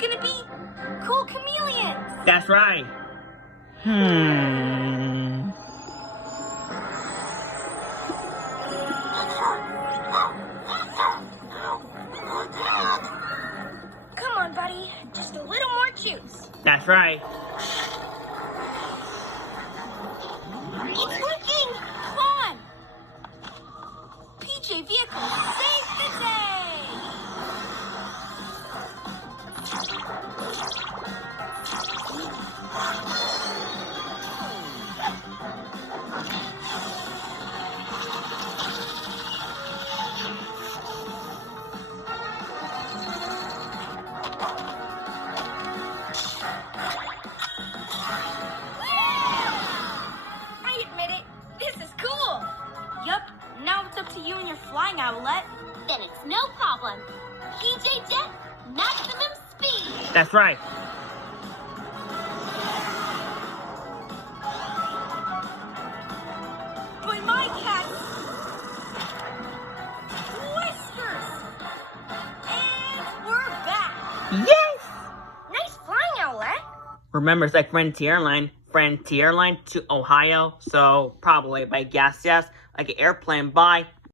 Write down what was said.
gonna be cool chameleons. That's right. Come on, buddy. Just a little more juice. That's right. It's working! Come on! PJ Vehicle, save the day! I admit it, this is cool! Yup, now it's up to you and your flying owlet. Then it's no problem. PJ Jet, maximum speed. That's right. By my cat's whiskers! And we're back! Yes! Nice flying owlet! Remember, it's like Frontier Line to Ohio. So probably by guess, yes, like an airplane by